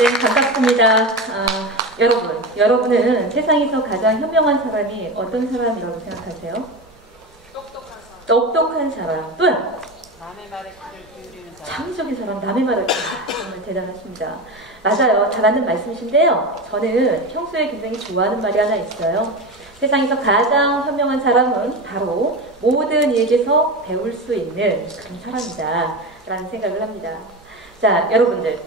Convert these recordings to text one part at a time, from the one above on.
네, 반갑습니다. 여러분은 세상에서 가장 현명한 사람이 어떤 사람이라고 생각하세요? 똑똑한 사람. 또요? 남의 말에 귀를 기울이는 사람. 창의적인 사람, 남의 말을 정말 대단하십니다. 맞아요. 잘하는 말씀이신데요. 저는 평소에 굉장히 좋아하는 말이 하나 있어요. 세상에서 가장 현명한 사람은 바로 모든 이에게서 배울 수 있는 그런 사람이다 라는 생각을 합니다. 자, 여러분들,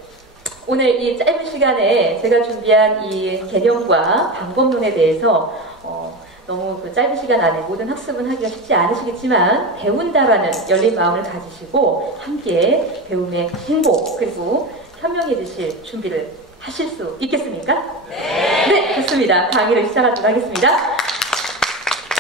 오늘 이 짧은 시간에 제가 준비한 이 개념과 방법론에 대해서 너무 그 짧은 시간 안에 모든 학습은 하기가 쉽지 않으시겠지만 배운다라는 열린 마음을 가지시고 함께 배움의 행복 그리고 현명해지실 준비를 하실 수 있겠습니까? 네, 좋습니다. 강의를 시작하도록 하겠습니다.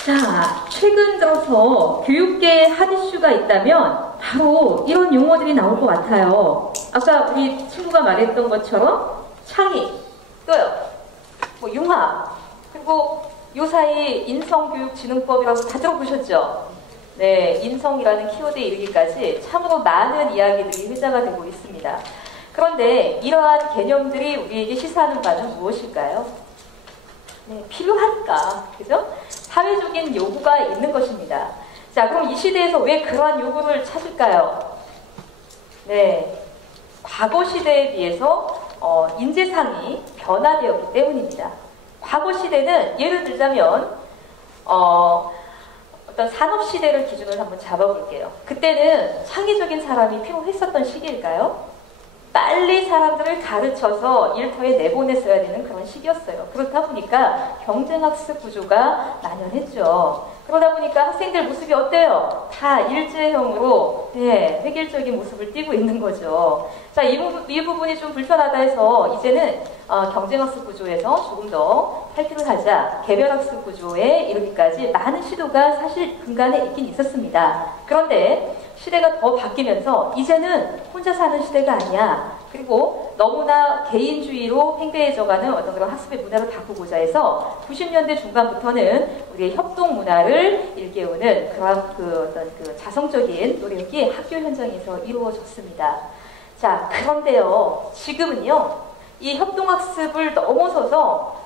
자, 최근 들어서 교육계에 핫 이슈가 있다면 바로 이런 용어들이 나올 것 같아요. 아까 우리 친구가 말했던 것처럼 창의, 또요, 뭐 융합, 그리고 요사이 인성교육진흥법이라고 다 들어보셨죠? 네, 인성이라는 키워드에 이르기까지 참으로 많은 이야기들이 회자가 되고 있습니다. 그런데 이러한 개념들이 우리에게 시사하는 바는 무엇일까요? 네, 필요할까? 그죠? 사회적인 요구가 있는 것입니다. 자, 그럼 이 시대에서 왜 그러한 요구를 찾을까요? 네, 과거 시대에 비해서 인재상이 변화되었기 때문입니다. 과거 시대는 예를 들자면 어떤 산업 시대를 기준으로 한번 잡아볼게요. 그때는 창의적인 사람이 필요했었던 시기일까요? 빨리 사람들을 가르쳐서 일터에 내보냈어야 되는 그런 시기였어요. 그렇다 보니까 경쟁학습 구조가 만연했죠. 그러다 보니까 학생들 모습이 어때요? 다 일제형으로 획일적인 모습을 띠고 있는 거죠. 자, 이 부분이 좀 불편하다 해서 이제는 경쟁학습 구조에서 조금 더 탈피를 하자 개별학습 구조에 이르기까지 많은 시도가 사실 근간에 있긴 있었습니다. 그런데 시대가 더 바뀌면서 이제는 혼자 사는 시대가 아니야. 그리고 너무나 개인주의로 팽배해져가는 어떤 그런 학습의 문화를 바꾸고자 해서 90년대 중반부터는 우리의 협동 문화를 일깨우는 그런 어떤 자성적인 노력이 학교 현장에서 이루어졌습니다. 자, 그런데요, 지금은요, 이 협동학습을 넘어서서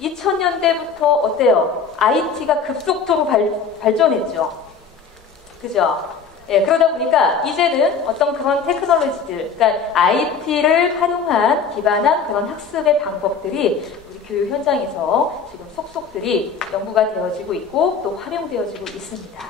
2000년대부터 어때요? IT가 급속도로 발전했죠. 그죠? 예, 그러다 보니까 이제는 어떤 그런 테크놀로지들, 그러니까 IT를 활용한 기반한 그런 학습의 방법들이 우리 교육 현장에서 지금 속속들이 연구가 되어지고 있고 또 활용되어지고 있습니다.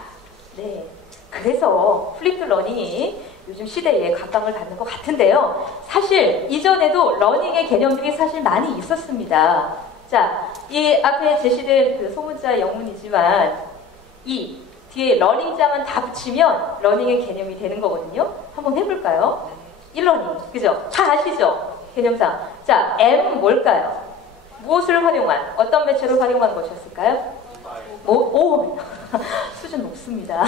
네, 그래서 플립드 러닝이 요즘 시대에 각광을 받는 것 같은데요. 사실 이전에도 러닝의 개념들이 사실 많이 있었습니다. 자, 이 앞에 제시된 그 소문자 영문이지만 이 뒤에 러닝자만 다 붙이면 러닝의 개념이 되는 거거든요. 한번 해볼까요? 일러닝, 그죠? 다 아시죠? 개념상. 자, M은 뭘까요? 무엇을 활용한, 어떤 매체를 활용한 것이었을까요? 오, 수준 높습니다.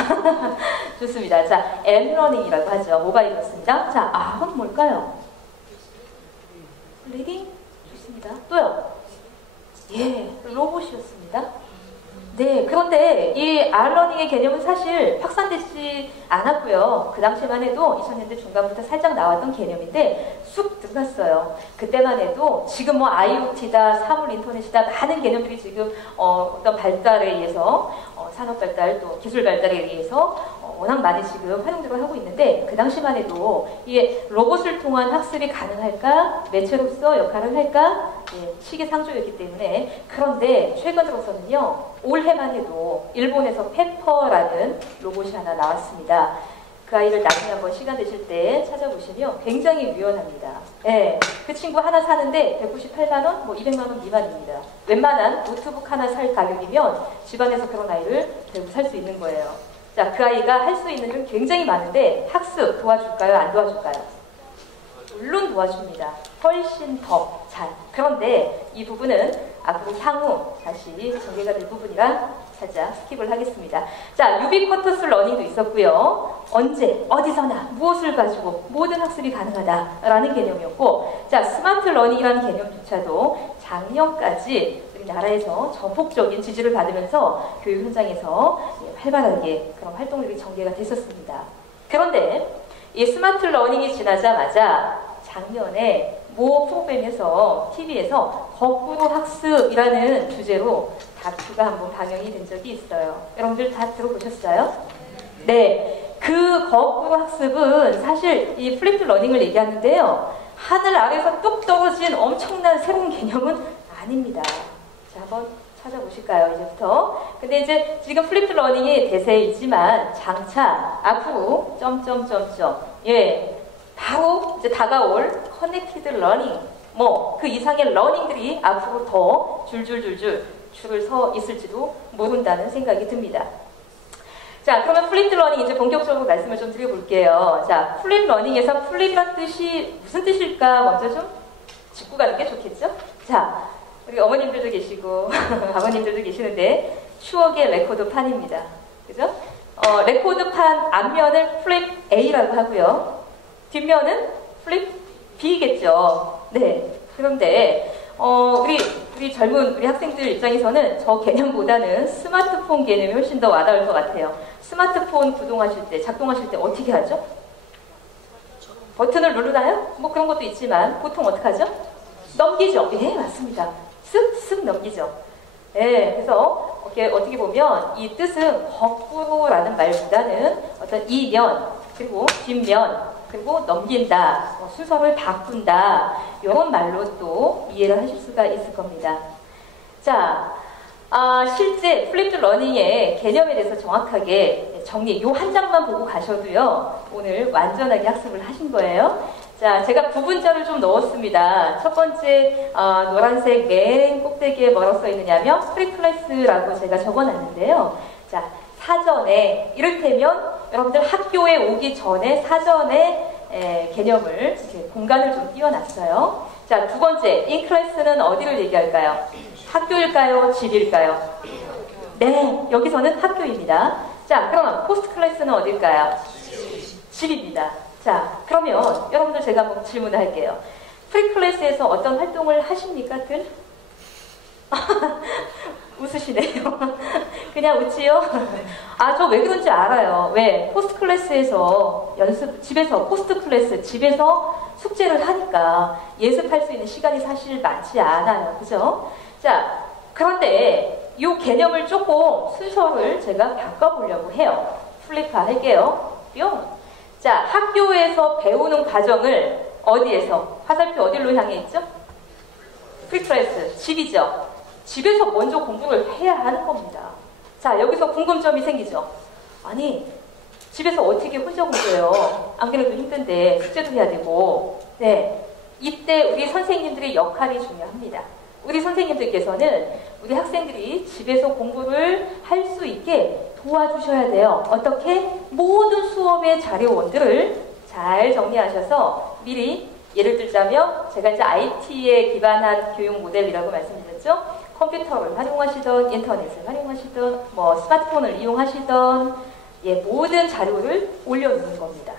좋습니다. 자, M러닝이라고 하죠. 모바일이었습니다. 자, R은 뭘까요? 리딩? 좋습니다. 또요? 예, 로봇이었습니다. 네, 그런데 이 R러닝의 개념은 사실 확산되지 않았고요. 그 당시만 해도 2000년대 중반부터 살짝 나왔던 개념인데 쑥 들어갔어요. 그때만 해도 지금 뭐 IoT다, 사물 인터넷이다, 많은 개념들이 지금 어떤 발달에 의해서 산업 발달 또 기술 발달에 의해서 워낙 많이 지금 활용들을 하고 있는데 그 당시만 해도 이게 로봇을 통한 학습이 가능할까? 매체로서 역할을 할까? 예, 시기상조였기 때문에. 그런데 최근 들어서는요, 올해만 해도 일본에서 페퍼라는 로봇이 하나 나왔습니다. 그 아이를 나중에 한번 시간 되실 때 찾아보시면 굉장히 유연합니다. 예, 그 친구 하나 사는데 198만원, 뭐 200만원 미만입니다. 웬만한 노트북 하나 살 가격이면 집안에서 그런 아이를 데리고 살 수 있는 거예요. 자, 그 아이가 할 수 있는 건 굉장히 많은데 학습 도와줄까요? 안 도와줄까요? 물론 도와줍니다. 훨씬 더 잘. 그런데 이 부분은 앞으로 향후 다시 전개가 될 부분이라 살짝 스킵을 하겠습니다. 자, 유비쿼터스 러닝도 있었고요. 언제, 어디서나, 무엇을 가지고 모든 학습이 가능하다라는 개념이었고, 자, 스마트 러닝이라는 개념조차도 작년까지 우리나라에서 전폭적인 지지를 받으면서 교육 현장에서 활발하게 그런 활동들이 전개가 됐었습니다. 그런데 이 스마트 러닝이 지나자마자 작년에 모 프로그램에서 TV에서 거꾸로 학습이라는 주제로 다큐가 한번 방영이 된 적이 있어요. 여러분들 다 들어보셨어요? 네, 그 거꾸로 학습은 사실 이 플립드 러닝을 얘기하는데요. 하늘 아래서 뚝 떨어진 엄청난 새로운 개념은 아닙니다. 자, 한번 찾아보실까요, 이제부터? 근데 이제 지금 플립드 러닝이 대세이지만 장차 앞으로 예, 바로 이제 다가올 커넥티드 러닝, 뭐 그 이상의 러닝들이 앞으로 더 줄을 서 있을지도 모른다는 생각이 듭니다. 자, 그러면 플립드 러닝 이제 본격적으로 말씀을 좀 드려볼게요. 자, 플립 러닝에서 플립이란 뜻이 무슨 뜻일까 먼저 좀 짚고 가는 게 좋겠죠? 자, 우리 어머님들도 계시고 아버님들도 계시는데 추억의 레코드판입니다. 그죠? 레코드판 앞면을 플립 A라고 하고요. 뒷면은 플립 B겠죠. 네. 그런데 우리 젊은 우리 학생들 입장에서는 저 개념보다는 스마트폰 개념이 훨씬 더 와닿을 것 같아요. 스마트폰 구동하실 때, 작동하실 때 어떻게 하죠? 버튼을 누르나요? 뭐 그런 것도 있지만 보통 어떻게 하죠? 넘기죠. 예, 맞습니다. 쓱쓱 넘기죠. 예, 그래서 어떻게 보면 이 뜻은 거꾸로라는 말보다는 어떤 이면, 그리고 뒷면, 그리고 넘긴다, 순서를 바꾼다, 이런 말로 또 이해를 하실 수가 있을 겁니다. 자, 실제 플립드 러닝의 개념에 대해서 정확하게 정리, 요 한 장만 보고 가셔도요, 오늘 완전하게 학습을 하신 거예요. 자, 제가 부분자를 좀 넣었습니다. 첫 번째, 노란색 맨 꼭대기에 뭐라고 써 있느냐면, 프리클래스라고 제가 적어놨는데요. 자, 사전에, 이를테면, 여러분들 학교에 오기 전에 사전에 개념을, 이렇게 공간을 좀 띄워놨어요. 자, 두 번째, 인클래스는 어디를 얘기할까요? 학교일까요? 집일까요? 네, 여기서는 학교입니다. 자, 그럼 포스트 클래스는 어딜까요? 집입니다. 자, 그러면 여러분들 제가 한번 질문을 할게요. 프리클래스에서 어떤 활동을 하십니까, 들? 웃으시네요. 그냥 웃지요? 저 왜 그런지 알아요. 왜? 포스트 클래스에서 집에서, 포스트 클래스, 집에서 숙제를 하니까 예습할 수 있는 시간이 사실 많지 않아요. 그죠? 자, 그런데 이 개념을 조금 순서를 제가 바꿔보려고 해요. 플립화 할게요. 뿅. 자, 학교에서 배우는 과정을 어디에서? 화살표 어디로 향해 있죠? 프리클래스, 집이죠. 집에서 먼저 공부를 해야 하는 겁니다. 자, 여기서 궁금점이 생기죠. 아니, 집에서 어떻게 혼자 공부해요? 안 그래도 힘든데 숙제도 해야 되고. 네, 이때 우리 선생님들의 역할이 중요합니다. 우리 선생님들께서는 우리 학생들이 집에서 공부를 할 수 있게 도와주셔야 돼요. 어떻게? 모든 수업의 자료원들을 잘 정리하셔서 미리, 예를 들자면 제가 이제 IT에 기반한 교육 모델이라고 말씀드렸죠. 컴퓨터를 활용하시던, 인터넷을 활용하시던, 뭐 스마트폰을 이용하시던, 예, 모든 자료를 올려놓는 겁니다.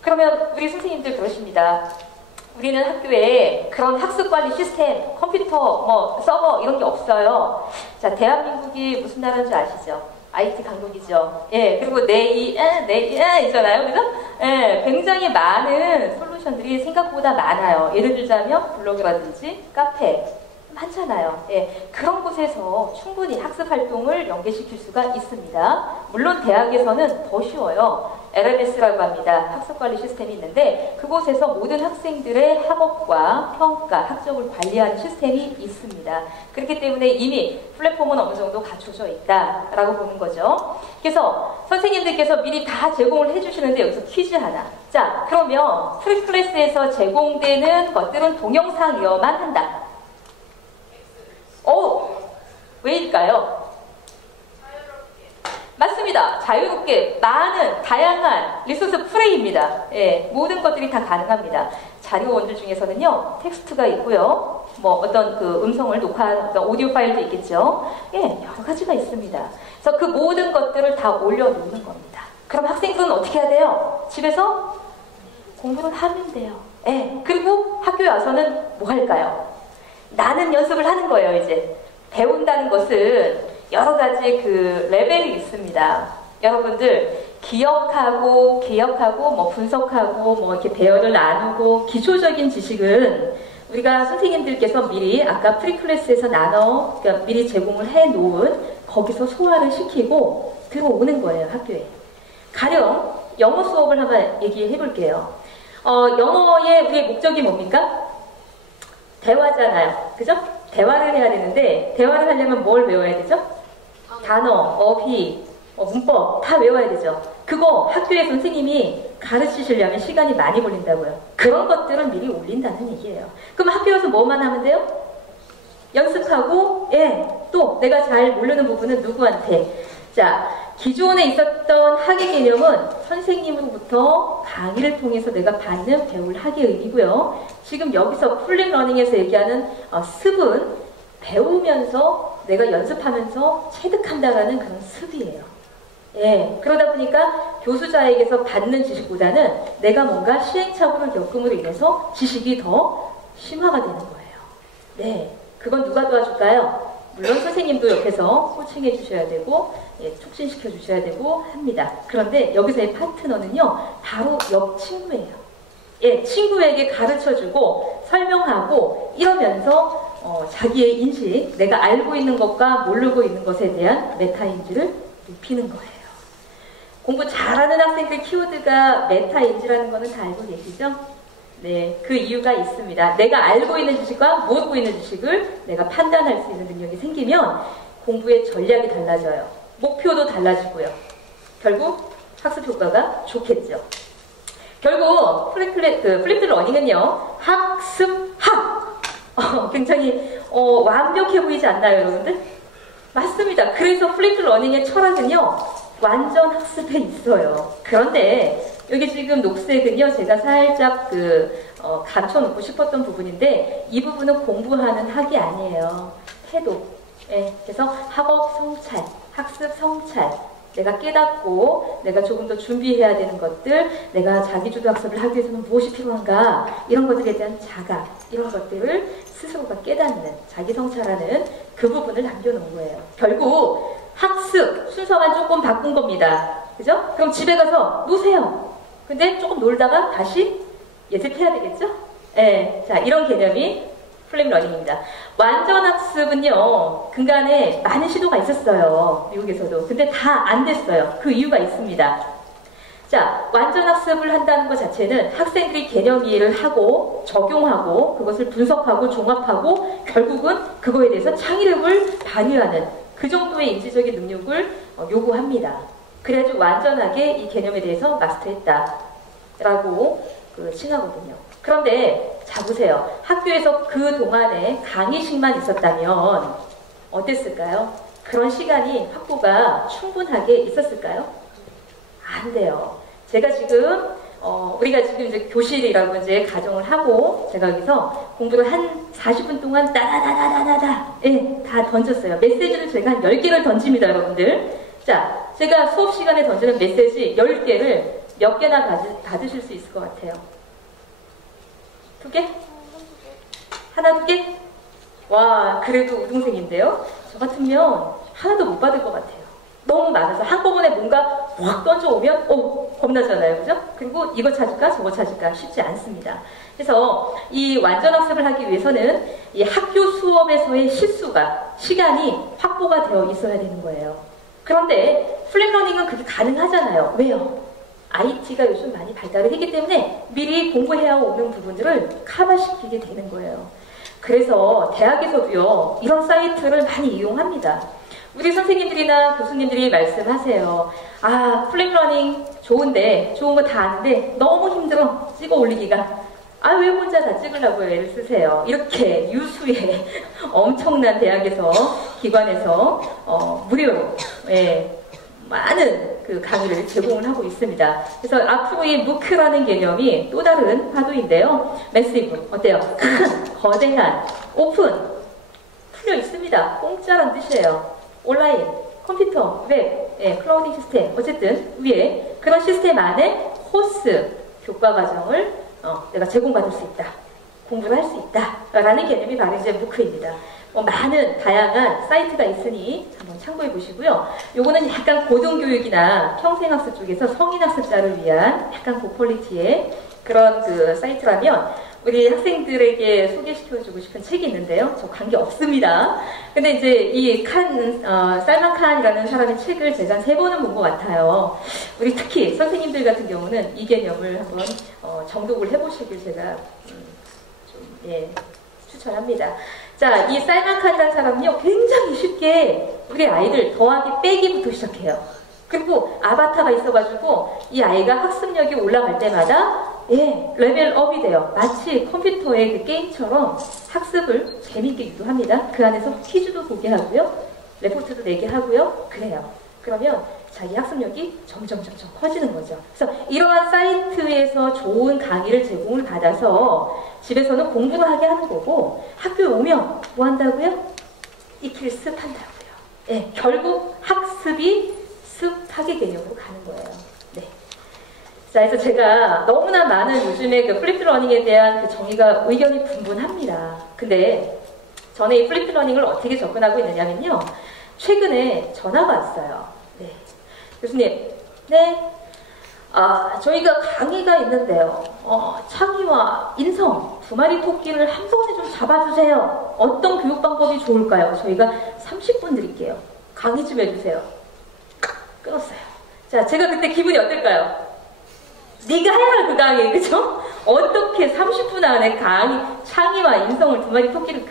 그러면 우리 선생님들 그러십니다. 우리는 학교에 그런 학습관리 시스템, 컴퓨터, 뭐 서버 이런 게 없어요. 자, 대한민국이 무슨 나라인 줄 아시죠? IT 강국이죠. 예, 그리고 있잖아요. 그죠? 예, 굉장히 많은 솔루션들이 생각보다 많아요. 예를 들자면 블로그라든지 카페 많잖아요. 예, 그런 곳에서 충분히 학습 활동을 연계시킬 수가 있습니다. 물론 대학에서는 더 쉬워요. LMS라고 합니다. 학습관리 시스템이 있는데 그곳에서 모든 학생들의 학업과 평가, 학적을 관리하는 시스템이 있습니다. 그렇기 때문에 이미 플랫폼은 어느 정도 갖춰져 있다라고 보는 거죠. 그래서 선생님들께서 미리 다 제공을 해주시는데 여기서 퀴즈 하나. 자, 그러면 프리클래스에서 제공되는 것들은 동영상이어만 한다. 왜일까요? 맞습니다. 자유롭게 많은 다양한 리소스 프레이입니다. 예, 모든 것들이 다 가능합니다. 자료원들 중에서는요, 텍스트가 있고요, 뭐 어떤 그 음성을 녹화한 어떤 오디오 파일도 있겠죠. 예, 여러 가지가 있습니다. 그래서 그 모든 것들을 다 올려놓는 겁니다. 그럼 학생들은 어떻게 해야 돼요? 집에서 공부를 하면 돼요. 예, 그리고 학교에 와서는 뭐 할까요? 나는 연습을 하는 거예요, 이제. 배운다는 것은 여러 가지 그 레벨이 있습니다. 여러분들, 기억하고 뭐 분석하고 뭐 이렇게 배열을 나누고 기초적인 지식은 우리가 선생님들께서 미리 아까 프리클래스에서 그러니까 미리 제공을 해 놓은 거기서 소화를 시키고 들어오는 거예요, 학교에. 가령 영어 수업을 한번 얘기해 볼게요. 영어의 우리의 목적이 뭡니까? 대화잖아요. 그죠? 대화를 해야 되는데 대화를 하려면 뭘 외워야 되죠? 단어, 어휘, 문법 다 외워야 되죠. 그거 학교에 선생님이 가르치시려면 시간이 많이 걸린다고요. 그런 것들은 미리 올린다는 얘기예요. 그럼 학교에서 뭐만 하면 돼요? 연습하고, 또 내가 잘 모르는 부분은 누구한테. 자, 기존에 있었던 학예 개념은 선생님으로부터 강의를 통해서 내가 받는 배울 학예 의미고요. 지금 여기서 풀링 러닝에서 얘기하는 습은 배우면서 내가 연습하면서 체득한다라는 그런 습이에요. 그러다 보니까 교수자에게서 받는 지식보다는 내가 뭔가 시행착오를 겪음으로 인해서 지식이 더 심화가 되는 거예요. 그건 누가 도와줄까요? 물론 선생님도 옆에서 코칭해 주셔야 되고 촉진시켜 주셔야 되고 합니다. 그런데 여기서의 파트너는요, 바로 옆 친구예요. 친구에게 가르쳐주고 설명하고 이러면서 자기의 인식, 내가 알고 있는 것과 모르고 있는 것에 대한 메타인지를 높이는 거예요. 공부 잘하는 학생들 키워드가 메타인지라는 거는 다 알고 계시죠? 그 이유가 있습니다. 내가 알고 있는 지식과 모르고 있는 지식을 내가 판단할 수 있는 능력이 생기면 공부의 전략이 달라져요. 목표도 달라지고요. 결국 학습 효과가 좋겠죠. 결국 플립드 러닝은요, 학습학! 굉장히 완벽해 보이지 않나요, 여러분들? 맞습니다. 그래서 플립드 러닝의 철학은요, 완전 학습에 있어요. 그런데 여기 지금 녹색은요, 제가 살짝 감춰놓고 싶었던 부분인데 이 부분은 공부하는 학이 아니에요. 태도. 그래서 학업 성찰, 학습 성찰. 내가 깨닫고 내가 조금 더 준비해야 되는 것들, 내가 자기주도 학습을 하기 위해서는 무엇이 필요한가, 이런 것들에 대한 자각, 이런 것들을 스스로가 깨닫는, 자기 성찰하는 그 부분을 남겨놓은 거예요. 결국 학습 순서만 조금 바꾼 겁니다. 그죠? 그럼 집에 가서 노세요. 근데 조금 놀다가 다시 예습해야 되겠죠? 자, 이런 개념이 플립 러닝입니다. 완전 학습은요, 근간에 많은 시도가 있었어요. 미국에서도. 근데 다 안 됐어요. 그 이유가 있습니다. 자, 완전 학습을 한다는 것 자체는 학생들이 개념 이해를 하고 적용하고 그것을 분석하고 종합하고 결국은 그거에 대해서 창의력을 발휘하는 그 정도의 인지적인 능력을 요구합니다. 그래야지 완전하게 이 개념에 대해서 마스터했다라고 칭하거든요. 그런데 자 보세요. 학교에서 그 동안에 강의식만 있었다면 어땠을까요? 그런 시간이 확보가 충분하게 있었을까요? 안 돼요. 제가 지금 우리가 지금 이제 교실이라고 이제 가정을 하고 제가 여기서 공부를 한 40분 동안 따다다다다다 다 던졌어요. 메시지를 제가 한 10개를 던집니다, 여러분들. 자, 제가 수업 시간에 던지는 메시지 10개를 몇 개나 받으실 수 있을 것 같아요? 2개? 하나, 2개? 와, 그래도 우등생인데요? 저 같으면 하나도 못 받을 것 같아요. 너무 많아서 한꺼번에 뭔가 확 던져오면 겁나잖아요. 그죠? 그리고 이거 찾을까 저거 찾을까 쉽지 않습니다. 그래서 이 완전 학습을 하기 위해서는 이 학교 수업에서의 실수가 시간이 확보가 되어 있어야 되는 거예요. 그런데 플립러닝은 그게 가능하잖아요. 왜요? IT가 요즘 많이 발달을 했기 때문에 미리 공부해야 오는 부분들을 커버시키게 되는 거예요. 그래서 대학에서도요, 이런 사이트를 많이 이용합니다. 우리 선생님들이나 교수님들이 말씀하세요. 아, 플립러닝 좋은데, 좋은 거 다 아는데 너무 힘들어, 찍어 올리기가. 아, 왜 혼자 다 찍으려고 애를 쓰세요? 이렇게 유수의 엄청난 대학에서, 기관에서 무료로 많은 그 강의를 제공을 하고 있습니다. 그래서 앞으로의 무크라는 개념이 또 다른 파도인데요. 매시브, 어때요? 큰, 거대한, 오픈, 풀려 있습니다. 공짜란 뜻이에요. 온라인, 컴퓨터, 웹, 클라우딩 시스템, 어쨌든 위에 그런 시스템 안에 코스, 교과 과정을 내가 제공받을 수 있다. 공부를 할 수 있다라는 개념이 바로 이제 무크입니다. 많은 다양한 사이트가 있으니 한번 참고해 보시고요. 요거는 약간 고등교육이나 평생학습 쪽에서 성인학습자를 위한 약간 고퀄리티의 그런 그 사이트라면 우리 학생들에게 소개시켜주고 싶은 책이 있는데요. 저 관계 없습니다. 근데 이제 이 살만 칸이라는 사람의 책을 제가 3번은 본 것 같아요. 우리 특히 선생님들 같은 경우는 이 개념을 한번 정독을 해보시길 제가 추천합니다. 자, 이 살만 칸이라는 사람은요, 굉장히 쉽게 우리 아이들 더하기 빼기부터 시작해요. 그리고 아바타가 있어가지고 이 아이가 학습력이 올라갈 때마다 레벨업이 돼요. 마치 컴퓨터의 그 게임처럼 학습을 재밌게 유도합니다. 그 안에서 퀴즈도 보게 하고요. 레포트도 내게 하고요. 그래요. 그러면 자기 학습력이 점점 커지는 거죠. 그래서 이러한 사이트에서 좋은 강의를 제공을 받아서 집에서는 공부를 하게 하는 거고 학교에 오면 뭐 한다고요? 익힐 습한다고요. 결국 학습이 습하게 개념으로 가는 거예요. 네. 자, 그래서 제가 너무나 많은 요즘에 그 플립드 러닝에 대한 그 정의가 의견이 분분합니다. 근데 저는 이 플립드 러닝을 어떻게 접근하고 있느냐면요. 최근에 전화가 왔어요. 네. 교수님, 네. 저희가 강의가 있는데요. 창의와 인성, 2마리 토끼를 한 번에 좀 잡아주세요. 어떤 교육 방법이 좋을까요? 저희가 30분 드릴게요. 강의 좀 해주세요. 끊었어요. 자, 제가 그때 기분이 어떨까요? 네가 해야 할 그 강의, 그죠? 어떻게 30분 안에 강의, 창의와 인성을 2마리 토끼를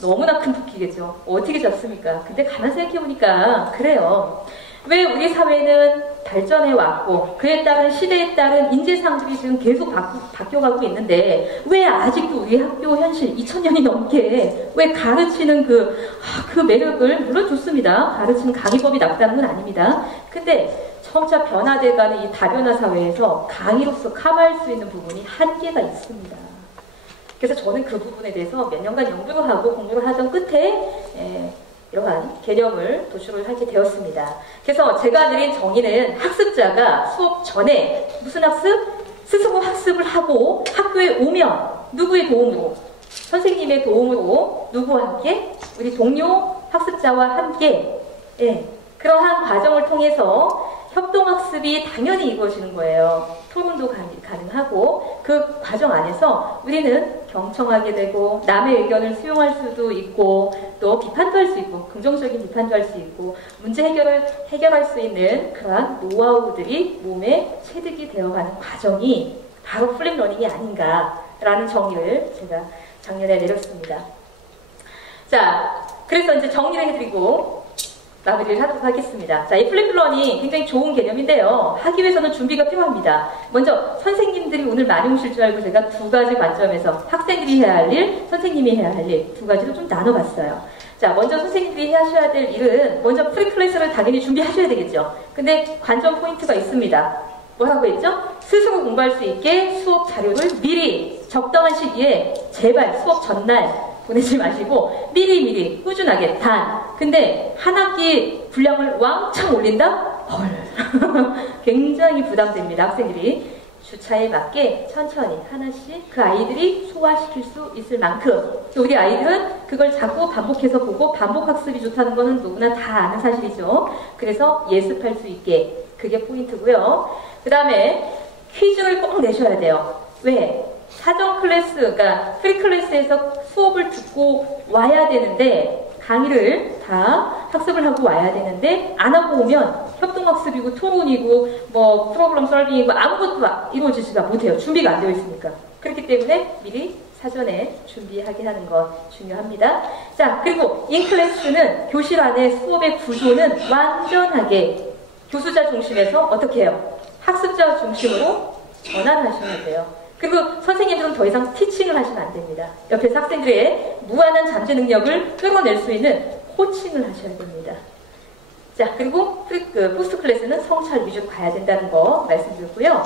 너무나 큰 토끼겠죠. 어떻게 잡습니까? 근데 가만 생각해보니까 그래요. 왜 우리 사회는 발전해 왔고 그에 따른 시대에 따른 인재상들이 지금 계속 바뀌어가고 있는데 왜 아직도 우리 학교 현실 2000년이 넘게 왜 가르치는 그 매력을 물론 좋습니다. 가르치는 강의법이 나쁘다는 건 아닙니다. 근데 점차 변화돼가는 이 다변화 사회에서 강의로서 커버할 수 있는 부분이 한계가 있습니다. 그래서 저는 그 부분에 대해서 몇 년간 연구를 하고 공부를 하던 끝에 이러한 개념을 도출을 하게 되었습니다. 그래서 제가 드린 정의는 학습자가 수업 전에 무슨 학습? 스스로 학습을 하고 학교에 오면 누구의 도움으로? 선생님의 도움으로 누구와 함께? 우리 동료 학습자와 함께 그러한 과정을 통해서 협동학습이 당연히 이루어지는 거예요. 토론도 가능하고 그 과정 안에서 우리는 경청하게 되고 남의 의견을 수용할 수도 있고 또 비판도 할 수 있고 긍정적인 비판도 할 수 있고 문제 해결을 해결할 수 있는 그러한 노하우들이 몸에 체득이 되어가는 과정이 바로 플립 러닝이 아닌가라는 정의를 제가 작년에 내렸습니다. 자, 그래서 이제 정리를 해드리고 마무리를 하도록 하겠습니다. 자, 이 플립 러닝 굉장히 좋은 개념인데요. 하기 위해서는 준비가 필요합니다. 먼저 선생님들이 오늘 많이 오실 줄 알고 제가 2가지 관점에서 학생들이 해야 할 일, 선생님이 해야 할 일 2가지로 좀 나눠봤어요. 자, 먼저 선생님들이 하셔야 될 일은 먼저 프리클래스를 당연히 준비하셔야 되겠죠. 근데 관전 포인트가 있습니다. 뭐라고 했죠? 스스로 공부할 수 있게 수업 자료를 미리 적당한 시기에 제발 수업 전날 보내지 마시고 미리미리 꾸준하게 근데 한 학기 분량을 왕창 올린다? 헐 굉장히 부담됩니다. 학생들이 주차에 맞게 천천히 하나씩 그 아이들이 소화시킬 수 있을 만큼 우리 아이들은 그걸 자꾸 반복해서 보고 반복학습이 좋다는 거는 누구나 다 아는 사실이죠. 그래서 예습할 수 있게 그게 포인트고요. 그 다음에 퀴즈를 꼭 내셔야 돼요. 왜? 사전 클래스, 그러니까 프리 클래스에서 수업을 듣고 와야 되는데 강의를 다 학습을 하고 와야 되는데 안 하고 오면 협동학습이고 토론이고 뭐 프로그램 솔빙이고 아무것도 이루어지지가 못해요. 준비가 안 되어 있으니까. 그렇기 때문에 미리 사전에 준비하게 하는 것 중요합니다. 자, 그리고 인클래스는 교실 안에 수업의 구조는 완전하게 교수자 중심에서 어떻게 해요? 학습자 중심으로 전환하셔야 돼요. 그리고 선생님들은 더 이상 티칭을 하시면 안 됩니다. 옆에서 학생들의 무한한 잠재 능력을 끌어낼 수 있는 코칭을 하셔야 됩니다. 자, 그리고 포스트 클래스는 성찰 위주로 가야 된다는 거 말씀드렸고요.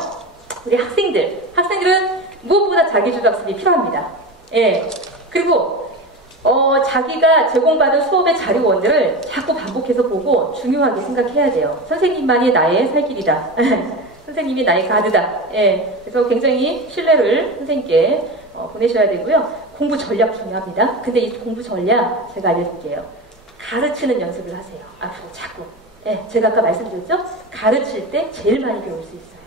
우리 학생들은 무엇보다 자기주도 학습이 필요합니다. 그리고 자기가 제공받은 수업의 자료원들을 자꾸 반복해서 보고 중요하게 생각해야 돼요. 선생님만이 나의 살 길이다. 선생님이 나의 가드다. 그래서 굉장히 신뢰를 선생님께 보내셔야 되고요. 공부 전략 중요합니다. 근데 이 공부 전략 제가 알려드릴게요. 가르치는 연습을 하세요. 앞으로 자꾸. 네, 제가 아까 말씀드렸죠? 가르칠 때 제일 많이 배울 수 있어요.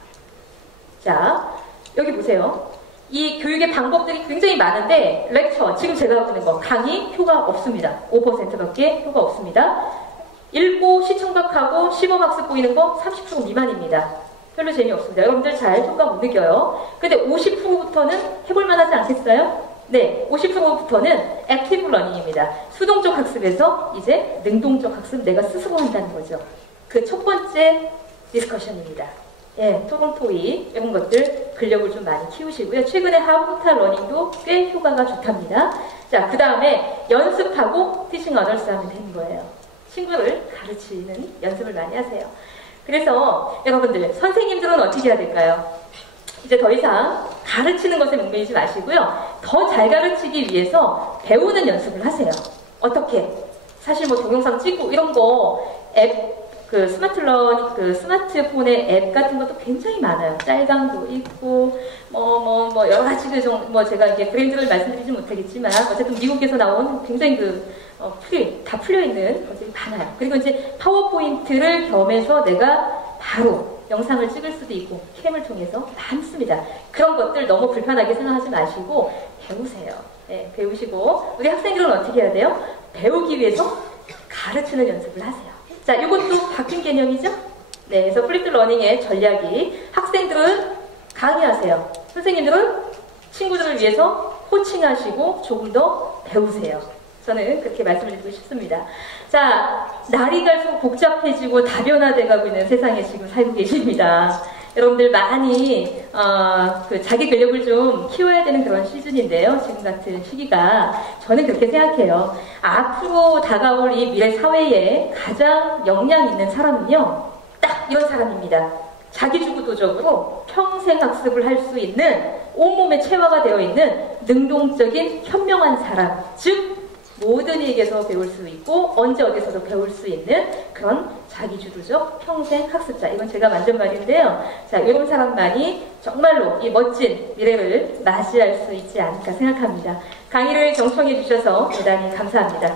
자, 여기 보세요. 이 교육의 방법들이 굉장히 많은데 렉처, 지금 제가 하고 있는 거 강의 효과 없습니다. 5%밖에 효과 없습니다. 읽고 시청각하고 시범학습 보이는 거 30% 미만입니다. 별로 재미없습니다. 여러분들 잘 효과 못 느껴요. 근데 50%부터는 해볼만 하지 않겠어요? 네, 50%부터는 액티브 러닝입니다. 수동적 학습에서 이제 능동적 학습 내가 스스로 한다는 거죠. 그 첫 번째 디스커션입니다. 예, 토론 토익 이런 것들 근력을 좀 많이 키우시고요. 최근에 하부타 러닝도 꽤 효과가 좋답니다. 자, 그 다음에 연습하고 티칭 어덜스 하면 되는 거예요. 친구를 가르치는 연습을 많이 하세요. 그래서 여러분들 선생님들은 어떻게 해야 될까요? 이제 더 이상 가르치는 것에 목매이지 마시고요. 더 잘 가르치기 위해서 배우는 연습을 하세요. 어떻게? 사실 뭐 동영상 찍고 이런 거 앱, 스마트폰의 앱 같은 것도 굉장히 많아요. 짤강도 있고, 여러 가지 제가 이게 브랜드를 말씀드리지 못하겠지만, 어쨌든 미국에서 나온 굉장히 다 풀려있는 것들이 많아요. 그리고 이제 파워포인트를 겸해서 내가 바로 영상을 찍을 수도 있고, 캠을 통해서 많습니다. 그런 것들 너무 불편하게 생각하지 마시고, 배우세요. 네, 배우시고, 우리 학생들은 어떻게 해야 돼요? 배우기 위해서 가르치는 연습을 하세요. 자, 이것도 바뀐 개념이죠? 네, 그래서 플립드 러닝의 전략이 학생들은 강의하세요. 선생님들은 친구들을 위해서 코칭하시고 조금 더 배우세요. 저는 그렇게 말씀드리고 싶습니다. 자, 날이 갈수록 복잡해지고 다변화돼가고 있는 세상에 지금 살고 계십니다. 여러분들 많이 자기 근력을 좀 키워야 되는 그런 시즌인데요. 지금 같은 시기가 저는 그렇게 생각해요. 앞으로 다가올 이 미래 사회에 가장 역량 있는 사람은요, 딱 이런 사람입니다. 자기주도적으로 평생 학습을 할 수 있는 온몸에 체화가 되어 있는 능동적인 현명한 사람, 즉 모든 이에게서 배울 수 있고 언제 어디서도 배울 수 있는 그런 자기주도적 평생 학습자. 이건 제가 만든 말인데요. 자, 이런 사람만이 정말로 이 멋진 미래를 맞이할 수 있지 않을까 생각합니다. 강의를 경청해 주셔서 대단히 감사합니다.